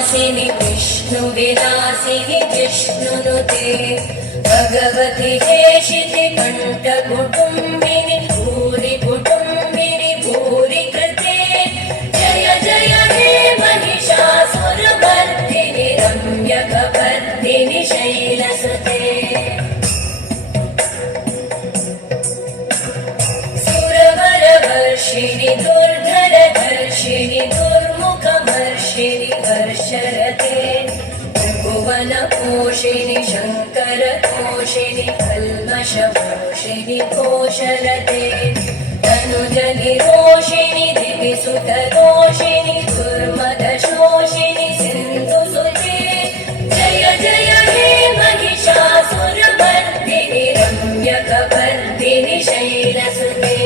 विलासिनि विष्णुविलासिनि विष्णुनुते भगवति हेशिति कण्ठकुटुम्बिनि भूरि कुटुम्बिनि भूरि कृते जय जय हे महिषासुरमर्दिनि रम्यकपर्दिनि शैलसुते सुरवरवर्षिणि दुर्धरधर्षिणि दुर्मुखमर्षिणि हर्षरते त्रिभुवनपोषिणि शङ्करतोषिणि कल्मषपोषिणि घोषरते तनुजनिरोषिणि दिविसुतरोषिणि दुर्मदशोषिणि सिन्धुसुते जय जय हे महिषासुरमर्दिनि रम्यकपर्दिनि शैलसुते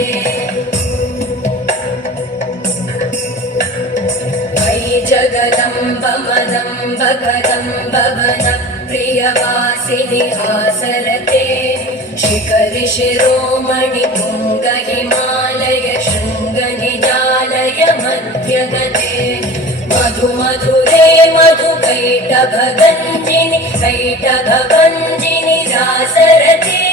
जगदम्ब मदम्ब कदम्ब वन प्रियवासिनि हासरते शिखरि शिरोमणि तुङ्ग हिमालय शृङ्ग निजालय मध्यगते मधु मधुरे मधु कैटभगञ्जिनि कैटभगञ्जिनि रासरते